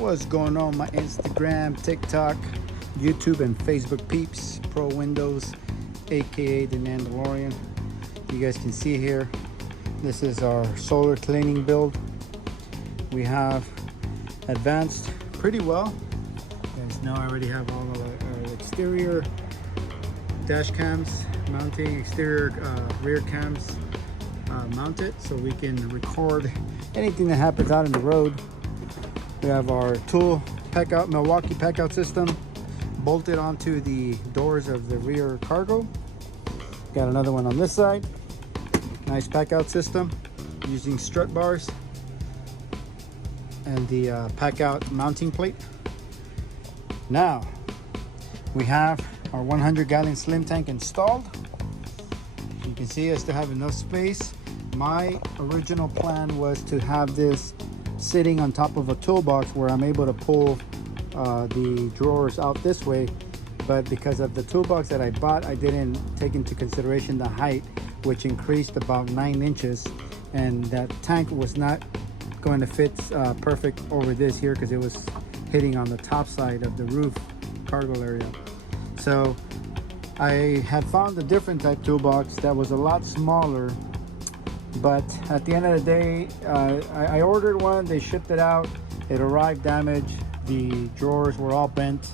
What's going on, my Instagram, TikTok, YouTube, and Facebook peeps? Pro Windows, aka the Nandalorian. You guys can see here, this is our solar cleaning build. We have advanced pretty well. You guys know I already have all of our exterior dash cams mounting, exterior rear cams mounted, so we can record anything that happens out in the road. We have our tool pack out, Milwaukee pack out system bolted onto the doors of the rear cargo. Got another one on this side. Nice pack out system using strut bars and the pack out mounting plate. Now we have our 100-gallon slim tank installed. You can see I still have enough space. My original plan was to have this sitting on top of a toolbox where I'm able to pull the drawers out this way, but because of the toolbox that I bought, I didn't take into consideration the height, which increased about 9 inches, and that tank was not going to fit perfect over this here because it was hitting on the top side of the roof cargo area. So I had found a different type toolbox that was a lot smaller, but at the end of the day, I ordered one, they shipped it out, it arrived damaged, the drawers were all bent,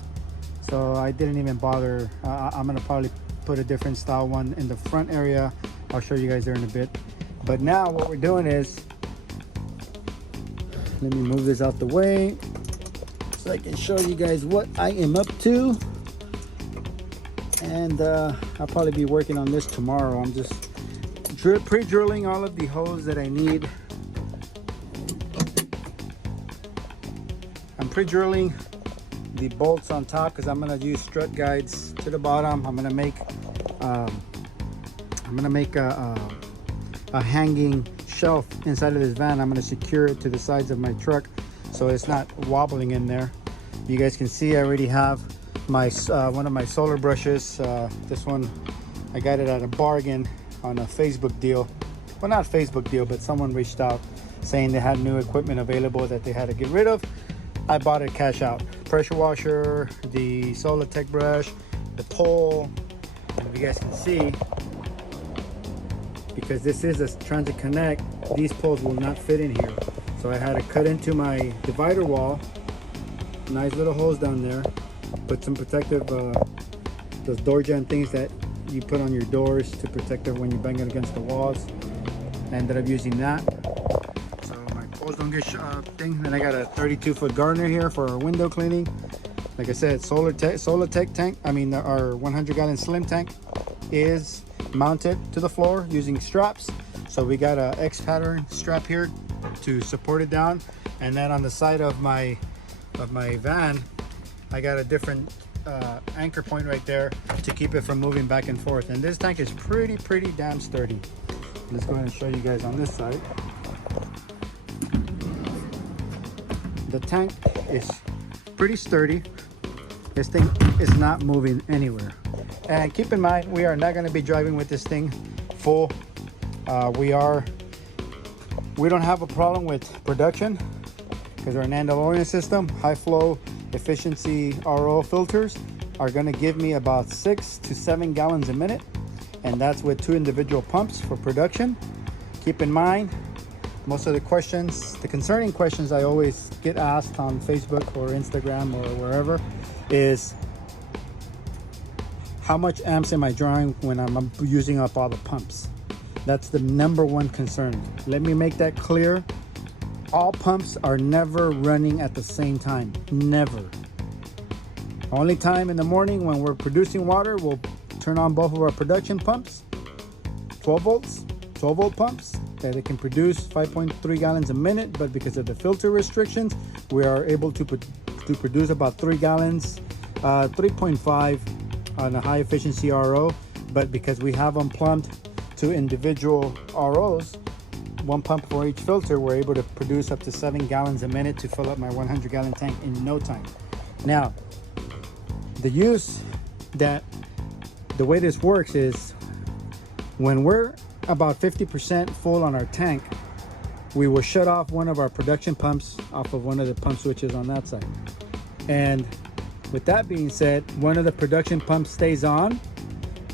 so I didn't even bother. I'm gonna probably put a different style one in the front area. I'll show you guys there in a bit. But now what we're doing is, let me move this out the way so I can show you guys what I am up to. And I'll probably be working on this tomorrow. I'm just pre-drilling all of the holes that I need. I'm pre-drilling the bolts on top because I'm going to use strut guides to the bottom. I'm going to make a hanging shelf inside of this van. I'm going to secure it to the sides of my truck so it's not wobbling in there. You guys can see I already have my one of my solar brushes. This one I got it at a bargain on a Facebook deal. Well, not Facebook deal, but someone reached out saying they had new equipment available that they had to get rid of. I bought it cash out. Pressure washer, the Solatech brush, the pole. And if you guys can see, because this is a transit connect, these poles will not fit in here. So I had to cut into my divider wall. Nice little holes down there. Put some protective, those door jamb things that you put on your doors to protect them when you bang it against the walls. I ended up using that so my poles don't get thing. Then I got a 32-foot Gardner here for our window cleaning. Like I said, Solatech tank, our 100-gallon slim tank is mounted to the floor using straps. So we got a X pattern strap here to support it down, and then on the side of my van I got a different anchor point right there to keep it from moving back and forth. And this tank is pretty damn sturdy. Let's go ahead and show you guys on this side. The tank is pretty sturdy. This thing is not moving anywhere. And keep in mind, we are not going to be driving with this thing full. We don't have a problem with production because our Nandalorian system, high flow efficiency RO filters, are going to give me about 6 to 7 gallons a minute, and that's with 2 individual pumps for production. Keep in mind, most of the concerning questions I always get asked on Facebook or Instagram or wherever is, how much amps am I drawing when I'm using up all the pumps? That's the number one concern. Let me make that clear. All pumps are never running at the same time, never. Only time in the morning when we're producing water, we'll turn on both of our production pumps, 12 volt pumps, that it can produce 5.3 gallons a minute, but because of the filter restrictions, we are able to produce about 3 gallons, 3.5 on a high efficiency RO, but because we have them plumbed to individual ROs, 1 pump for each filter, we're able to produce up to 7 gallons a minute to fill up my 100-gallon tank in no time. Now, the way this works is when we're about 50% full on our tank, we will shut off one of our production pumps off of one of the pump switches on that side. And with that being said, one of the production pumps stays on,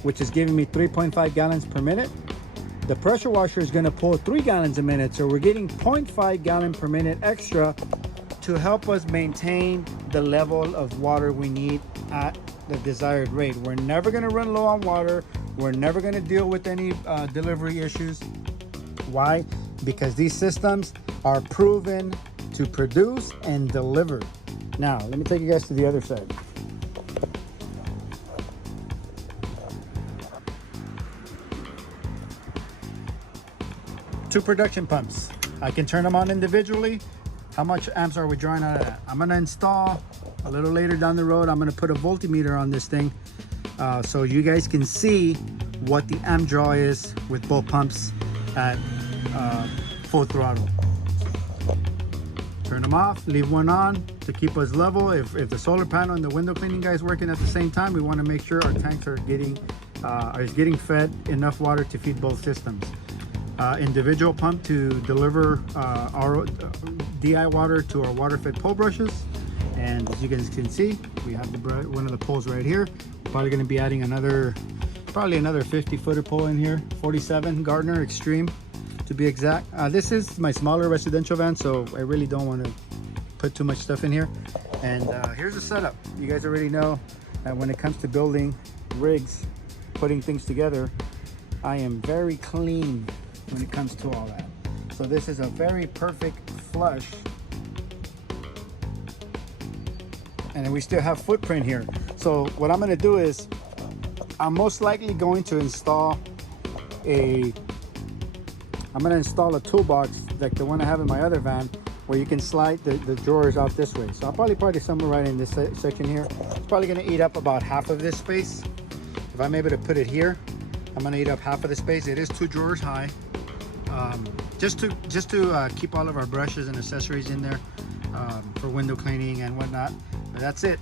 which is giving me 3.5 gallons per minute. The pressure washer is going to pull 3 gallons a minute, so we're getting 0.5 gallon per minute extra to help us maintain the level of water we need at the desired rate. We're never going to run low on water. We're never going to deal with any delivery issues. Why? Because these systems are proven to produce and deliver. Now, let me take you guys to the other side. Two production pumps. I can turn them on individually. How much amps are we drawing out of that? I'm gonna install a little later down the road. I'm gonna put a voltmeter on this thing so you guys can see what the amp draw is with both pumps at full throttle. Turn them off, leave one on to keep us level. If the solar panel and the window cleaning guy is working at the same time, we want to make sure our tanks are getting fed enough water to feed both systems. Individual pump to deliver our DI water to our water fed pole brushes. And as you guys can see, we have one of the poles right here. Probably going to be adding another 50-footer pole in here, 47 Gardner Extreme to be exact. This is my smaller residential van, so I really don't want to put too much stuff in here. And here's the setup. You guys already know that when it comes to building rigs, putting things together, I am very clean when it comes to all that. So this is a very perfect flush. And then we still have footprint here. So what I'm gonna do is, I'm most likely going to install a toolbox like the one I have in my other van, where you can slide the drawers out this way. So I'll probably somewhere right in this section here. It's probably gonna eat up about half of this space. If I'm able to put it here, I'm gonna eat up half of the space. It is 2 drawers high. Just to keep all of our brushes and accessories in there for window cleaning and whatnot. But that's it.